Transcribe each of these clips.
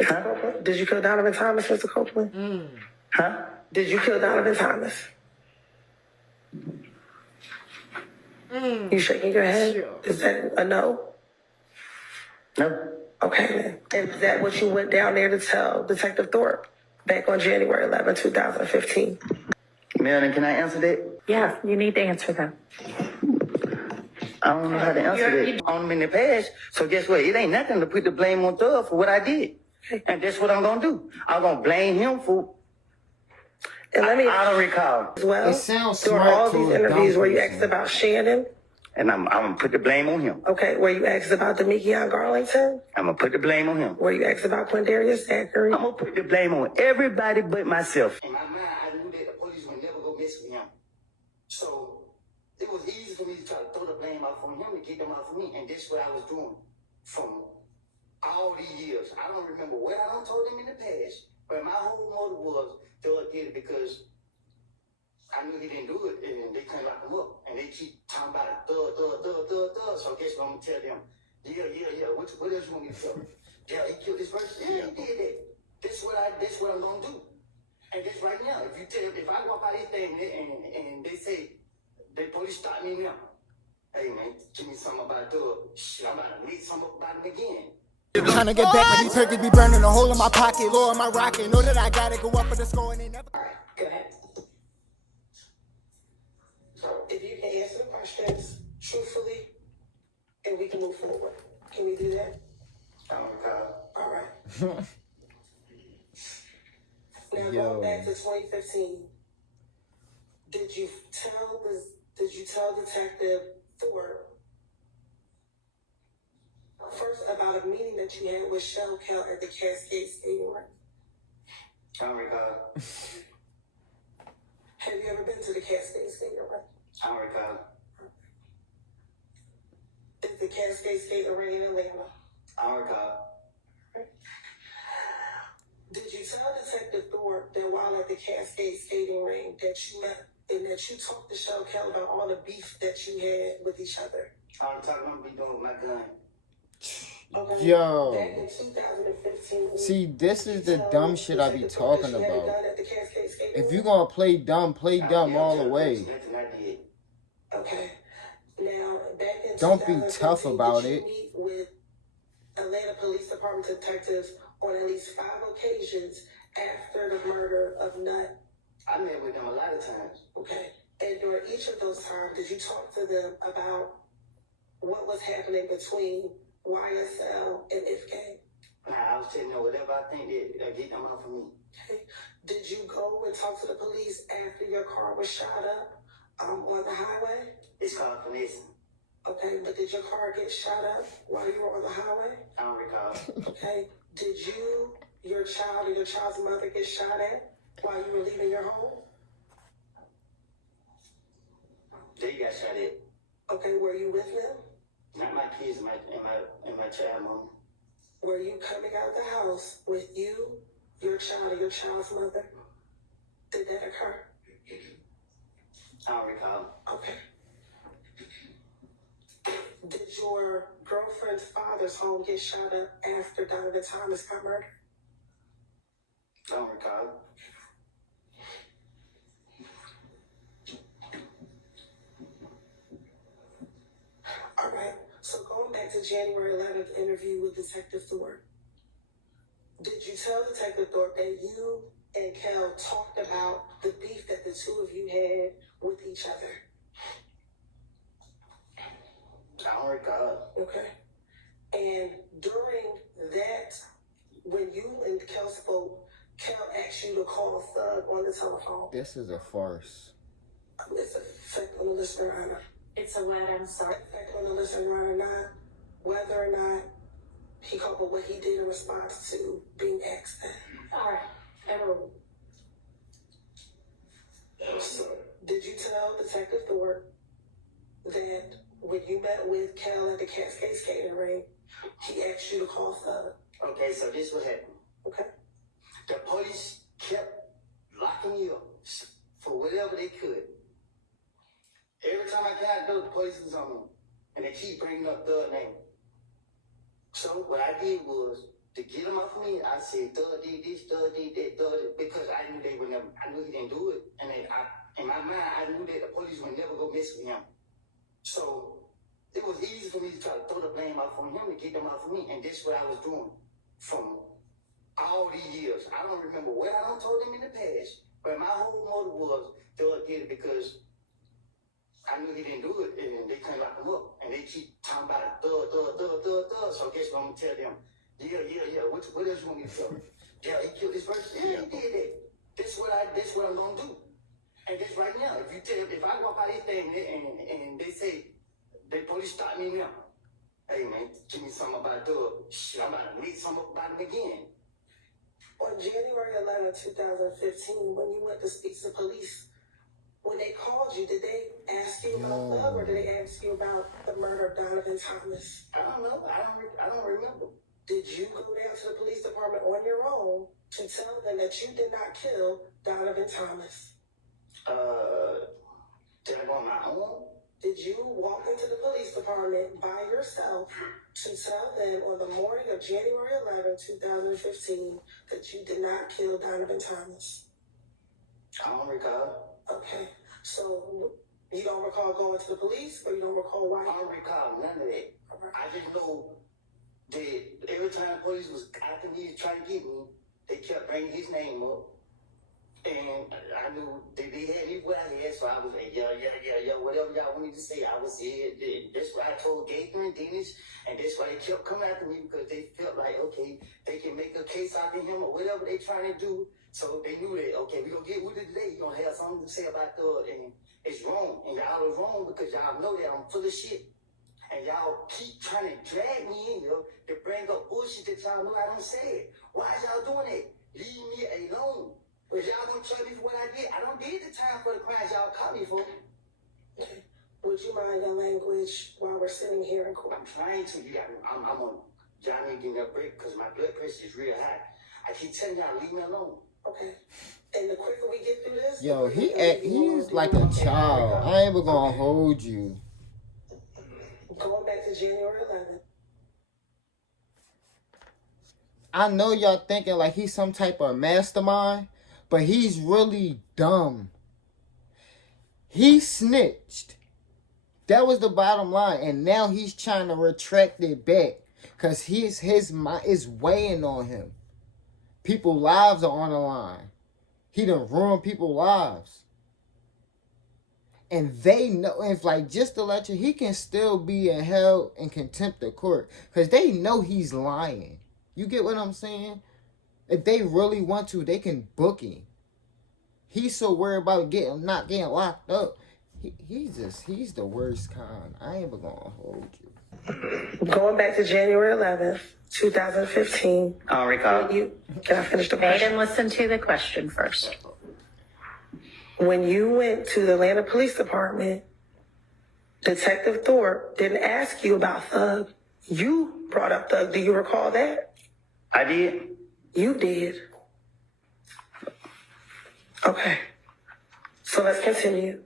Huh? Did you kill Donovan Thomas, Mr. Copeland? Huh? Did you kill Donovan Thomas? You shaking your head? Sure. Is that a no? No. Okay, then. And is that what you went down there to tell Detective Thorpe back on January 11, 2015? Melanie, can I answer that? Yeah, you need to answer them. I don't know how to answer that. On them in the past. So guess what? It ain't nothing to put the blame on Thug for what I did. And that's what I'm going to do. I'm going to blame him for... And let me... I don't recall. As well, it sounds during smart all these interviews where you asked about Shannon... And I'm going to put the blame on him. Okay, where you asked about Demekion Garlington? I'm going to put the blame on him. Where you asked about Quindarius Zachary? I'm going to put the blame on everybody but myself. In my mind, I knew that the police would never go mess with him. So it was easy for me to try to throw the blame off on him to get them off of me. And that's what I was doing from all these years. I don't remember what I done told him in the past, but my whole motive was Thug did it because I knew he didn't do it, and they couldn't lock him up. And they keep talking about it, Thug. So guess what I'm going to tell them? Yeah. What else you want me to tell them? Yeah, he killed this person. Yeah, he did that. That's what I'm going to do. And this right now, if I walk out this thing and they say, the police stop me now. Hey, man, give me something about Thug. Shit, I'm about to make something about him again. Trying to get back, but these turkeys be burning a hole in my pocket. Lord, my rocket. Know that I gotta go up for the score and they never. All right, go ahead. So, if you can answer the questions truthfully, and we can move forward. Can we do that? All right. Now, going back to 2015, did you tell Detective Thorpe first about a meeting that you had with Shell Cal at the Cascade Skating Rink? I don't recall. Have you ever been to the Cascade Skating Rink? I don't recall. Is the Cascade Skating Rink in Atlanta? I don't recall. Did you tell Detective Thorpe that while at the Cascade Skating Rink that you met and that you talked to Shell Cal about all the beef that you had with each other? I'm talking about be doing with my gun. Okay. Yo. Back in 2015. See, this is the dumb shit I be talking about. If you gonna play dumb all the way. Okay. Now, back in don't be tough about it. Meet with Atlanta Police Department detectives on at least 5 occasions after the murder of Nutt. I met with them a lot of times. Okay. And during each of those times, did you talk to them about what was happening between YSL and IFK? I was telling them whatever I think that get them out for me. Okay. Did you go and talk to the police after your car was shot up on the highway? It's called finessing. Okay, but did your car get shot up while you were on the highway? I don't recall. Okay. Did you, your child, or your child's mother get shot at while you were leaving your home? They got shot at. Okay, were you with them? Not my kids and my child, Mom. Were you coming out of the house with you, your child, or your child's mother? Did that occur? I don't recall. Okay. Did your girlfriend's father's home get shot up after Donovan Thomas got murdered? I don't recall. All right. So going back to January 11th interview with Detective Thorpe, did you tell Detective Thorpe that you and Kel talked about the beef that the two of you had with each other? I don't recall. Okay. And during that, when you and Kel spoke, Kel asked you to call Thug on the telephone. This is a farce. It's a fact on the listener, Anna. It's a what? I'm sorry. Fact on the listener, or not, whether or not he called, but what he did in response to being asked that. All right. Everyone. So, did you tell Detective Thorpe that when you met with Kel at the Cascade Skating Rink, he asked you to call Thug? Okay, so this what happened. Okay. The police kept locking me up for whatever they could. Every time I got out the door, the police was on me. And they keep bringing up Thug's name. So what I did was, to get him off of me, I said, Thug did this, Thug did that, Thug did, because I knew they would never, I knew he didn't do it. And then in my mind, I knew that the police would never go mess with him. So it was easy for me to try to throw the blame off on him to get them off of me. And that's what I was doing from all these years. I don't remember what I done told them in the past, but my whole motive was Thug did it because I knew he didn't do it, and they couldn't lock him up. And they keep talking about Thug. So guess what I'm gonna tell them? Yeah. What else you want me to tell them? Yeah, he killed this person. Yeah, he did that. That's what I'm gonna do. And that's right now. If I walk out this thing and they say the police stop me now, hey man, give me something about Thug. Shit, I'm about to make something about him again. On January 11, 2015, when you went to speak to police, when they called you, did they ask you about Thug, or did they ask you about the murder of Donovan Thomas? I don't know. I don't remember. Did you go down to the police department on your own to tell them that you did not kill Donovan Thomas? Did I go on my own? Did you walk into the police department by yourself to tell them on the morning of January 11, 2015, that you did not kill Donovan Thomas? I don't recall. Okay, so you don't recall going to the police, or you don't recall why? I don't recall none of that. Okay. I just know that every time the police was after me to try to get me, they kept bringing his name up. And I knew they had me where I had, so I was like, yeah, whatever y'all want me to say, I was here. That's why I told Gaither and Dennis, and that's why they kept coming after me, because they felt like, okay, they can make a case out of him or whatever they trying to do. So they knew that, okay, we gonna get with it today. You gonna have something to say about Thug, and it's wrong. And y'all are wrong because y'all know that I'm full of shit. And y'all keep trying to drag me in here to bring up bullshit that y'all know I don't say it. Why is y'all doing that? Leave me alone. But y'all gonna tell me for what I did. I don't did the time for the crimes y'all caught me for. Would you mind your language while we're sitting here in court? I'm trying to. I'm on. Y'all need to give me a break because my blood pressure is real high. I keep telling y'all, leave me alone. Okay. And the quicker we get through this, yo, he's like a child. I ain't even gonna hold you. Going back to January 11th. I know y'all thinking like he's some type of mastermind, but he's really dumb. He snitched. That was the bottom line. And now he's trying to retract it back. Because his mind is weighing on him. People's lives are on the line. He done ruined people's lives. And they know, if like, just to let you, he can still be in hell in contempt of court. Because they know he's lying. You get what I'm saying? If they really want to, they can book him. He's so worried about not getting locked up. He's the worst kind. I ain't even gonna hold you. Going back to January 11th, 2015. I don't recall. Can I finish the question? Aiden, listen to the question first. When you went to the Atlanta Police Department, Detective Thorpe didn't ask you about Thug. You brought up Thug. Do you recall that? I did. You did. Okay. So let's continue.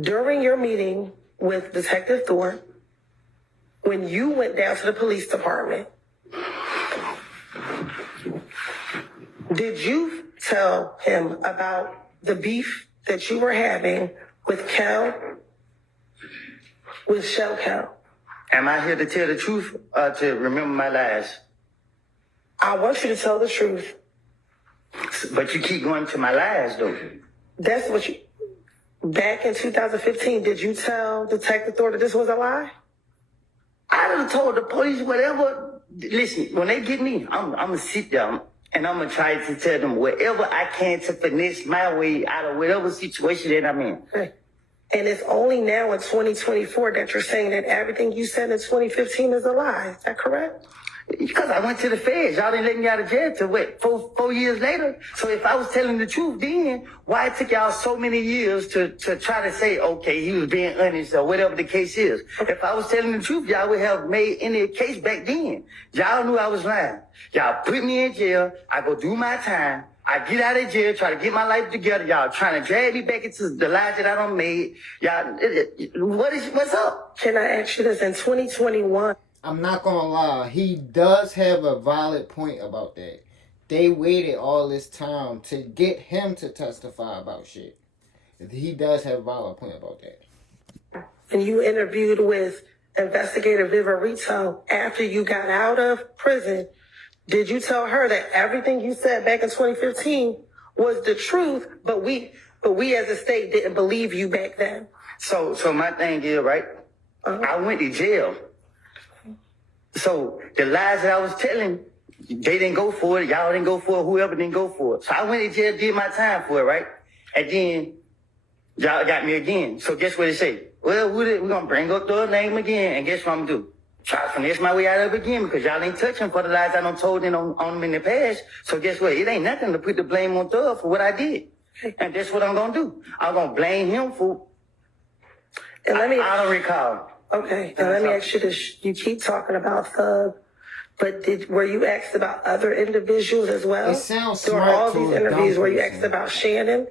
During your meeting with Detective Thorpe, when you went down to the police department, did you tell him about the beef that you were having with Shell Cal? Am I here to tell the truth or to remember my lies? I want you to tell the truth. But you keep going to my lies, though. That's what you... Back in 2015, did you tell Detective Thorpe that this was a lie? I done told the police whatever. Listen, when they get me, I'm going to sit down and I'm going to try to tell them whatever I can to finesse my way out of whatever situation that I'm in. Right. And it's only now in 2024 that you're saying that everything you said in 2015 is a lie. Is that correct? Because I went to the feds. Y'all didn't let me out of jail till what, four years later? So if I was telling the truth then, why it took y'all so many years to try to say, okay, he was being honest or whatever the case is? If I was telling the truth, y'all would have made any case back then. Y'all knew I was lying. Y'all put me in jail. I go do my time. I get out of jail, try to get my life together. Y'all trying to drag me back into the lies that I done made. Y'all, what's up? Can I ask you this? In 2021, I'm not gonna lie, he does have a valid point about that. They waited all this time to get him to testify about shit. He does have a valid point about that. And you interviewed with investigator Viverito after you got out of prison. Did you tell her that everything you said back in 2015 was the truth, but we as a state didn't believe you back then? So my thing is, right? I went to jail. So the lies that I was telling, they didn't go for it. Y'all didn't go for it. Whoever didn't go for it. So I went to jail, did my time for it, right? And then y'all got me again. So guess what they say? Well, we're going to bring up the name again. And guess what I'm going to do? Try to finesse my way out of it again because y'all ain't touching for the lies I done told on them in the past. So guess what? It ain't nothing to put the blame on Thug for what I did. And that's what I'm going to do. I'm going to blame him for... And I don't recall. Okay, and let me ask you this. You keep talking about Thug, but were you asked about other individuals as well? It sounds smart. During all these interviews, were you asked about Shannon?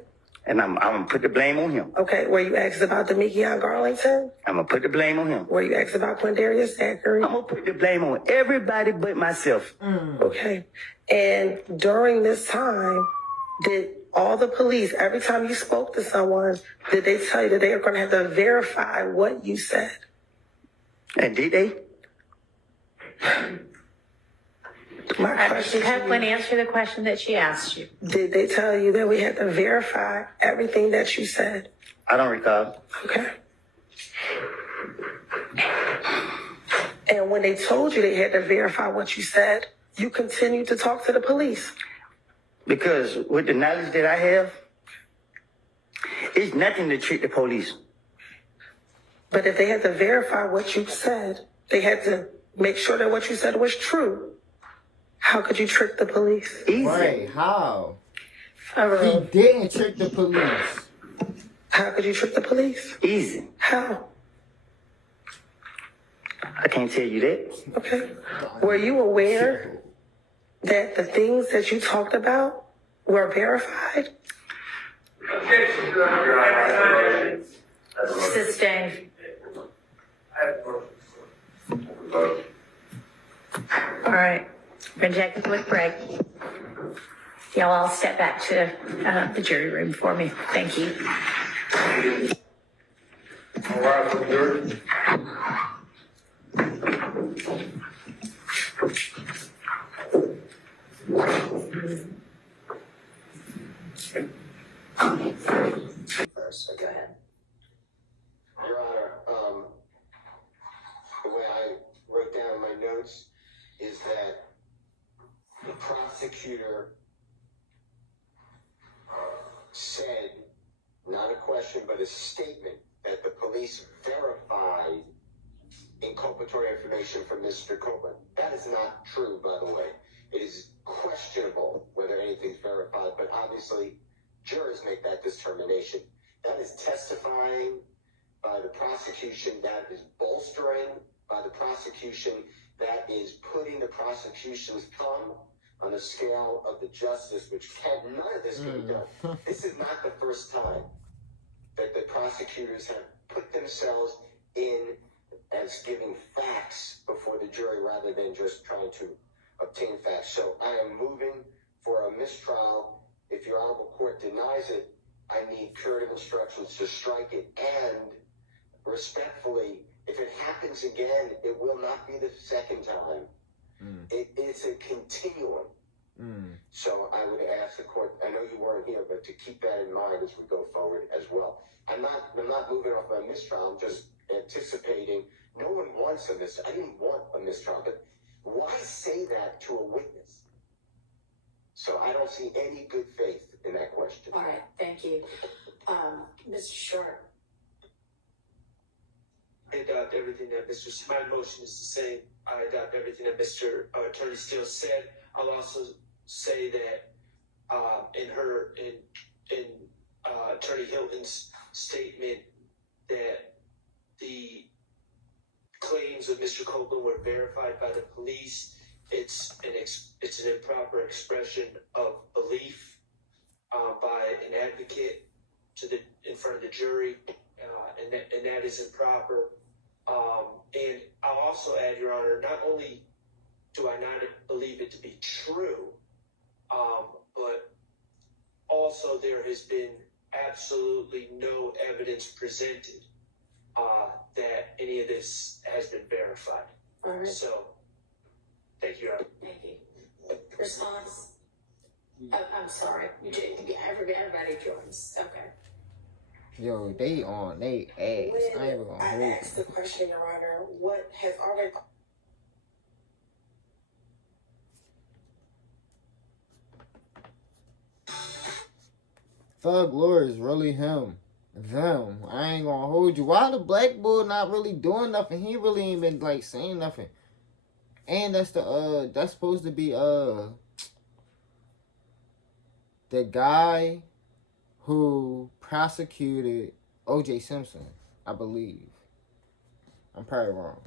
And I'm going to put the blame on him. Okay, were you asked about Demekion Garlington? I'm going to put the blame on him. Were you asked about Quindarius Zachary? I'm going to put the blame on everybody but myself. Okay, and during this time, did all the police, every time you spoke to someone, did they tell you that they are going to have to verify what you said? And did they? Kathleen, answer the question that she asked you. Did they tell you that we had to verify everything that you said? I don't recall. Okay. And when they told you they had to verify what you said, you continued to talk to the police. Because with the knowledge that I have, it's nothing to treat the police. But if they had to verify what you said, they had to make sure that what you said was true. How could you trick the police? Easy. Right, how? He didn't trick the police. How could you trick the police? Easy. How? I can't tell you that. Okay. Were you aware that the things that you talked about were verified? Sustained. All right. We're going to take a quick break. Y'all all step back to the jury room for me. Thank you. All right, from jury. First, go ahead. Your Honor, the way I wrote down in my notes is that the prosecutor said, not a question, but a statement, that the police verified inculpatory information from Mr. Copeland. That is not true, by the way. It is questionable whether anything's verified, but obviously jurors make that determination. That is testifying by the prosecution, that is bolstering by the prosecution, that is putting the prosecution's thumb on the scale of the justice, which none of this can be done. This is not the first time that the prosecutors have put themselves in as giving facts before the jury rather than just trying to obtain facts. So I am moving for a mistrial. If your honorable court denies it, I need curative instructions to strike it, and respectfully, if it happens again, it will not be the second time. It's a continuum. So I would ask the court, I know you weren't here, but to keep that in mind as we go forward as well. I'm not moving off my mistrial, I'm just anticipating. No one wants a mistrial. I didn't want a mistrial, but why say that to a witness? So I don't see any good faith in that question. All right, thank you. Mr. Short. I adopt everything that my motion is the same. I adopt everything that Mr. Attorney Steele said. I'll also say that in Attorney Hilton's statement that the claims of Mr. Copeland were verified by the police. It's an improper expression of belief by an advocate in front of the jury, and that is improper. And I'll also add, Your Honor, not only do I not believe it to be true, but also there has been absolutely no evidence presented that any of this has been verified. All right. So, thank you, Your Honor. Thank you. Response? I'm sorry. Everybody joins. Okay. Yo, they on they ass. I ain't even gonna I hold asked the question, Your Honor, what has already... Thug Lord is really him. Them. I ain't gonna hold you. Why the black boy not really doing nothing? He really ain't been like saying nothing. And that's that's supposed to be the guy who prosecuted O.J. Simpson, I believe. I'm probably wrong.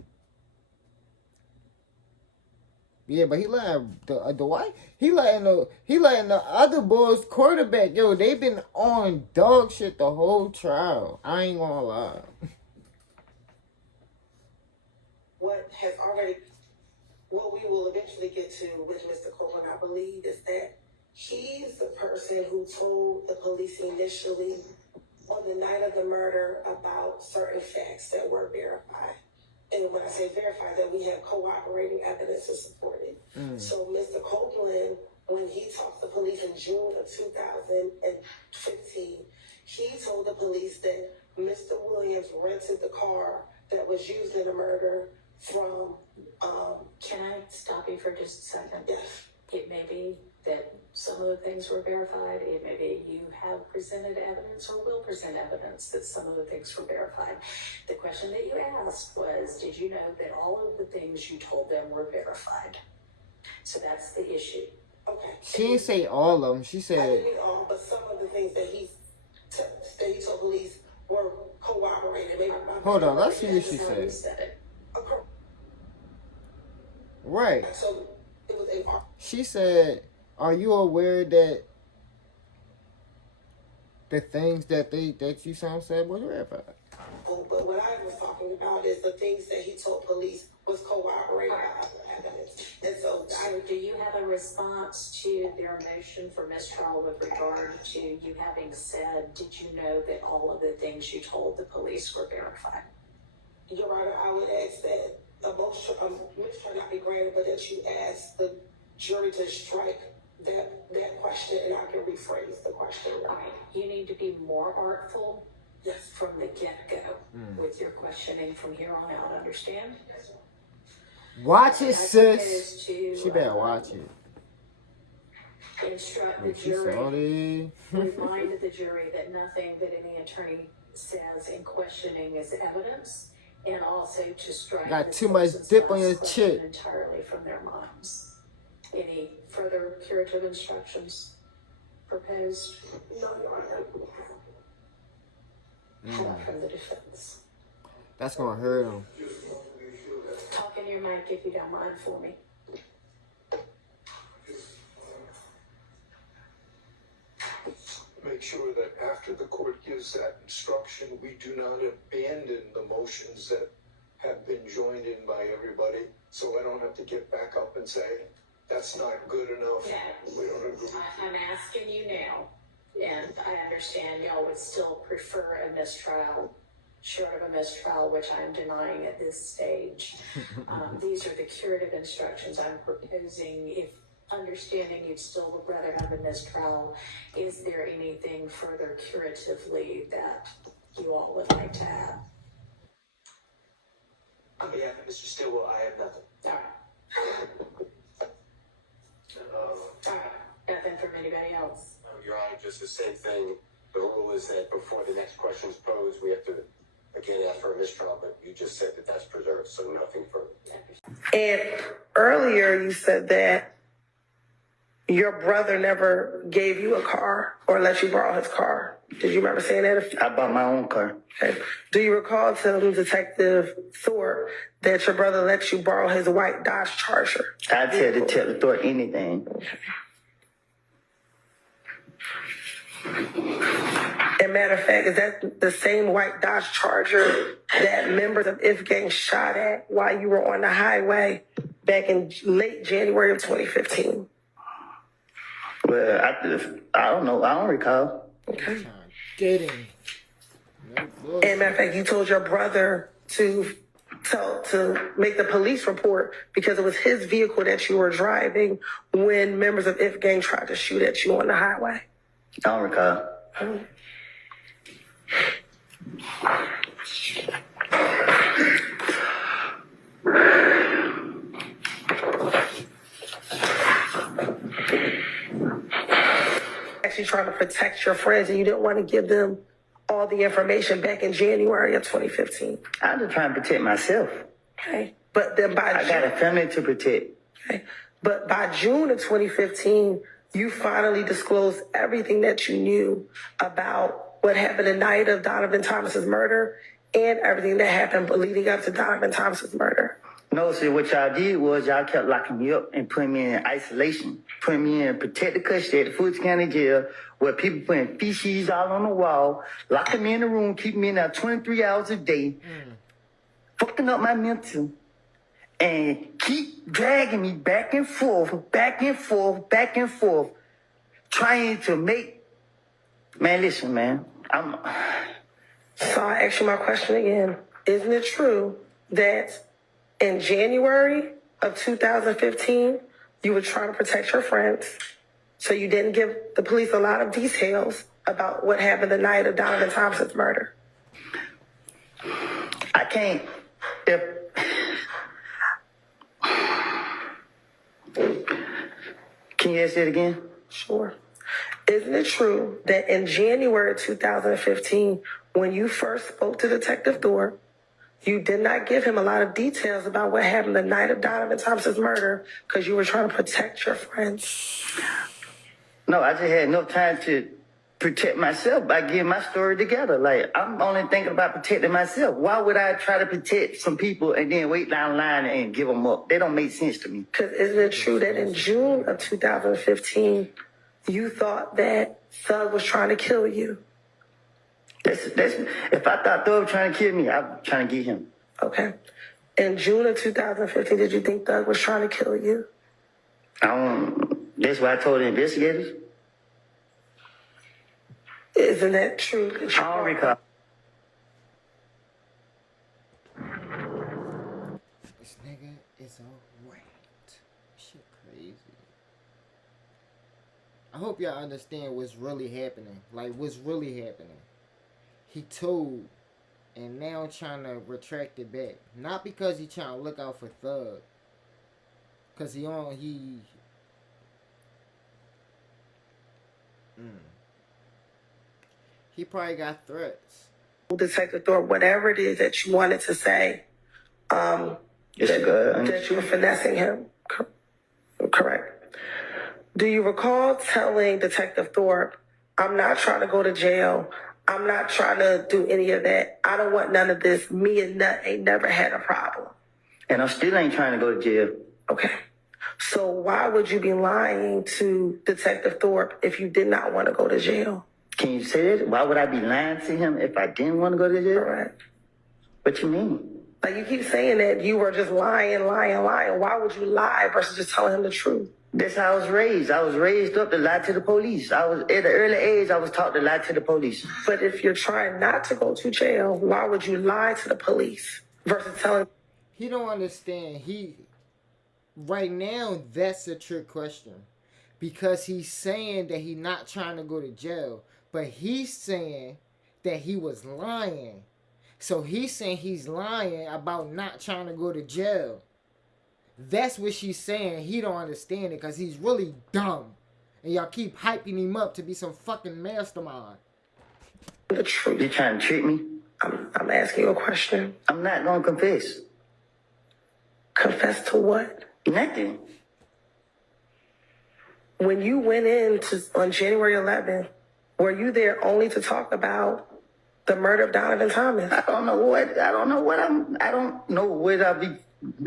Yeah, but he letting the white, he letting the other boys quarterback. Yo, they been on dog shit the whole trial. I ain't gonna lie. What we will eventually get to with Mr. Copeland, I believe, is that he's the person who told the police initially on the night of the murder about certain facts that were verified. And when I say verified, that we have cooperating evidence to support it. So Mr. Copeland, when he talked to the police in June of 2015, he told the police that Mr. Williams rented the car that was used in the murder from... Can I stop you for just a second? Yes. It may be that some of the things were verified. It may be you have presented evidence or will present evidence that some of the things were verified. The question that you asked was, did you know that all of the things you told them were verified? So that's the issue. Okay. She didn't say all of them. She I said... didn't mean all, but some of the things that he told police were corroborated. Maybe Hold on, let's see what she said. It. Right. So it was a... She said, are you aware that the things that you said was verified? But what I was talking about is the things that he told police was corroborated by other evidence. And so do you have a response to their motion for mistrial with regard to you having said, did you know that all of the things you told the police were verified? Your Honor, I would ask that a mistrial not be granted, but that you ask the jury to strike that question, and I can rephrase the question. All right. You need to be more artful. Yes. From the get-go with your questioning from here on out, understand? Watch it, sis. She better watch it. Instruct the jury, remind the jury that nothing that any attorney says in questioning is evidence, and also to strike got too much dip on your chip entirely from their minds. Any further curative instructions proposed? No, Your Honor. From the defense. That's gonna hurt him. Talk in your mic if you don't mind for me. Make sure that after the court gives that instruction, we do not abandon the motions that have been joined in by everybody, so I don't have to get back up and say, that's not good enough. Yeah. We don't agree. I'm asking you now, and I understand y'all would still prefer a mistrial, short of a mistrial, which I'm denying at this stage. These are the curative instructions I'm proposing. If understanding you'd still rather have a mistrial, is there anything further curatively that you all would like to add? On behalf of Mr. Stillwell, I have nothing. All right. All right. Nothing from anybody else? Your Honor, just the same thing. The rule is that before the next question is posed, we have to, again, ask for a mistrial, but you just said that that's preserved, so nothing further. And earlier you said that your brother never gave you a car or let you borrow his car. Did you remember saying that? I bought my own car. Okay. Do you recall telling Detective Thorpe that your brother let you borrow his white Dodge Charger? I tell Detective Thorpe anything. And And matter of fact, is that the same white Dodge Charger that members of If Gang shot at while you were on the highway back in late January of 2015? Well, I don't know. I don't recall. Okay. Getting. And matter of fact, you told your brother to make the police report because it was his vehicle that you were driving when members of If Gang tried to shoot at you on the highway. I don't recall. Actually trying to protect your friends and you didn't want to give them all the information back in January of 2015. I'm just trying to protect myself. Okay. But then I got a family to protect. Okay. But by June of 2015, you finally disclosed everything that you knew about what happened the night of Donovan Thomas's murder and everything that happened leading up to Donovan Thomas's murder. No, see, what y'all did was y'all kept locking me up and putting me in isolation, putting me in protected custody at the Fulton County Jail, where people putting feces all on the wall, locking me in the room, keeping me in there 23 hours a day, fucking up my mental, and keep dragging me back and forth, back and forth, back and forth, trying to make... Man, listen, man, So I ask you my question again. Isn't it true that in January of 2015, you were trying to protect your friends, so you didn't give the police a lot of details about what happened the night of Donovan Thompson's murder? I can't... Can you say it again? Sure. Isn't it true that in January 2015, when you first spoke to Detective Thorpe, you did not give him a lot of details about what happened the night of Donovan Thompson's murder because you were trying to protect your friends? No, I just had enough time to protect myself by getting my story together. Like, I'm only thinking about protecting myself. Why would I try to protect some people and then wait down the line and give them up? They don't make sense to me. Because isn't it true that in June of 2015, you thought that Thug was trying to kill you? If I thought Thug was trying to kill me, I was trying to get him. Okay. In June of 2015, did you think Thug was trying to kill you? That's what I told the investigators. Isn't that true? I don't recall. This nigga is a rat. Shit crazy. I hope y'all understand what's really happening. Like, what's really happening. He told, and now trying to retract it back. Not because he trying to look out for Thug. Because he probably got threats. Detective Thorpe, whatever it is that you wanted to say, that you were finessing him. Correct. Do you recall telling Detective Thorpe, I'm not trying to go to jail. I'm not trying to do any of that. I don't want none of this. Me and Nut ain't never had a problem. And I still ain't trying to go to jail. Okay. So why would you be lying to Detective Thorpe if you did not want to go to jail? Can you say that? Why would I be lying to him if I didn't want to go to jail? Correct. What you mean? Like, you keep saying that you were just lying. Why would you lie versus just telling him the truth? That's how I was raised. I was raised up to lie to the police. At an early age, I was taught to lie to the police. But if you're trying not to go to jail, why would you lie to the police versus telling? He don't understand. Right now, that's a trick question. Because he's saying that he's not trying to go to jail. But he's saying that he was lying. So he's saying he's lying about not trying to go to jail. That's what she's saying. He don't understand it because he's really dumb. And y'all keep hyping him up to be some fucking mastermind. The truth. You trying to trick me? I'm asking you a question. I'm not going to confess. Confess to what? Nothing. When you went in on January 11th, were you there only to talk about the murder of Donovan Thomas? I don't know what I'll be.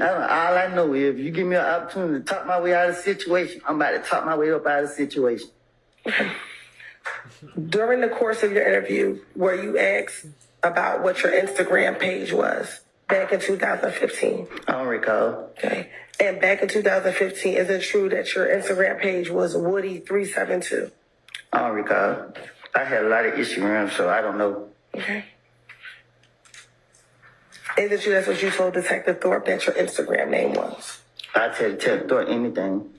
All I know is if you give me an opportunity to talk my way out of the situation, I'm about to talk my way up out of the situation. During the course of your interview, were you asked about what your Instagram page was back in 2015? I don't recall. Okay. And back in 2015, is it true that your Instagram page was Woody372? I don't recall. I had a lot of Instagram, so I don't know. Okay. Is it true that's what you told Detective Thorpe that your Instagram name was? I tell Detective Thorpe anything.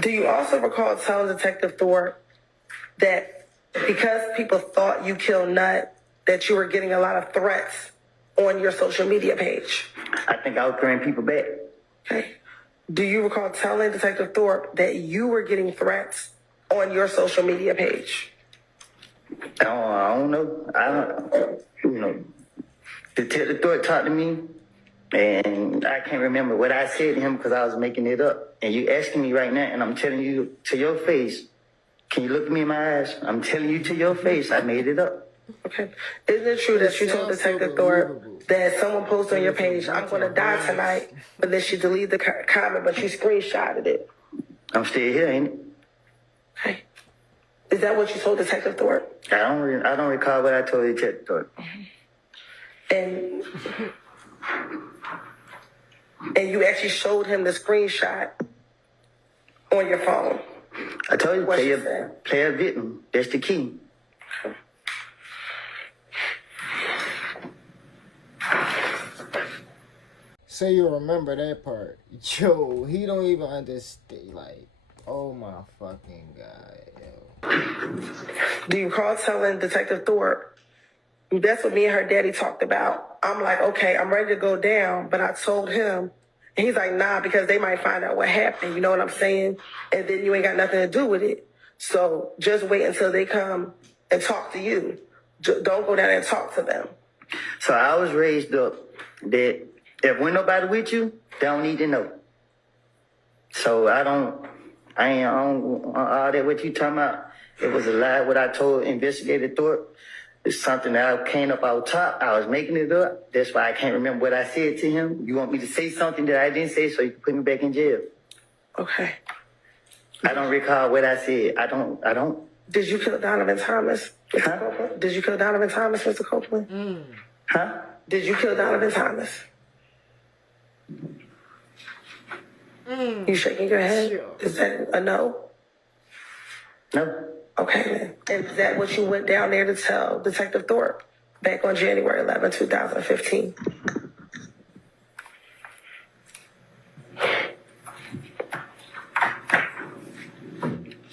Do you also recall telling Detective Thorpe that because people thought you killed Nut, that you were getting a lot of threats on your social media page? I think I was throwing people back. Okay. Do you recall telling Detective Thorpe that you were getting threats on your social media page? I don't know. Detective Thorpe talked to me, and I can't remember what I said to him because I was making it up. And you asking me right now, and I'm telling you to your face. Can you look me in my eyes? I'm telling you to your face, I made it up. Okay. Isn't it true that you told Detective Thorpe that someone posted on your page, "I'm going to die tonight," but then she deleted the comment, but you screenshotted it? I'm still here, ain't it? Okay. Is that what you told Detective Thorpe? I don't recall what I told Detective Thorpe. And you actually showed him the screenshot on your phone. I told you, play a victim. That's the key. So you remember that part. Yo, he don't even understand. Like, oh my fucking God, yo. Do you recall telling Detective Thorpe, that's what me and her daddy talked about? I'm like, okay, I'm ready to go down, but I told him, and he's like, nah, because they might find out what happened, you know what I'm saying? And then you ain't got nothing to do with it. So just wait until they come and talk to you. Don't go down and talk to them. So I was raised up that if we're nobody with you, they don't need to know. So I ain't on all that what you talking about. It was a lie what I told Investigator Thorpe. It's something that I came up out top. I was making it up. That's why I can't remember what I said to him. You want me to say something that I didn't say so you can put me back in jail? Okay. I don't recall what I said. I don't. Did you kill Donovan Thomas, Mr. Copeland? Did you kill Donovan Thomas, Mr. Copeland? Huh? Did you kill Donovan Thomas? You shaking your head? Sure. Is that a no? No. Okay, then. And is that what you went down there to tell Detective Thorpe back on January 11, 2015?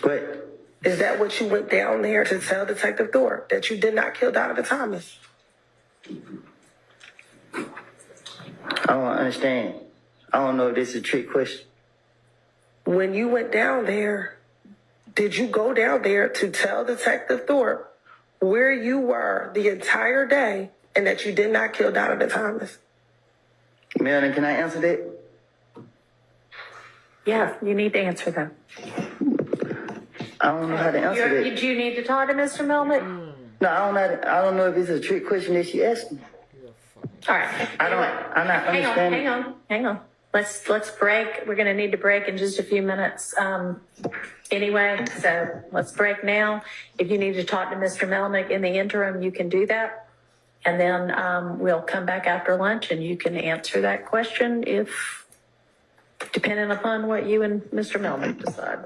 But Is that what you went down there to tell Detective Thorpe, that you did not kill Donovan Thomas? I don't understand. I don't know if this is a trick question. When you went down there, did you go down there to tell Detective Thorpe where you were the entire day and that you did not kill Donovan Thomas? Melanie, can I answer that? Yeah, you need to answer them. I don't know how to answer that. Do you need to talk to Mr. Melnick? No, I don't know if it's a trick question that she asked me. All right. I'm not understanding. Hang on. Let's break. We're going to need to break in just a few minutes. Anyway, so let's break now. If you need to talk to Mr. Melnick in the interim, you can do that. And then we'll come back after lunch and you can answer that question depending upon what you and Mr. Melnick decide.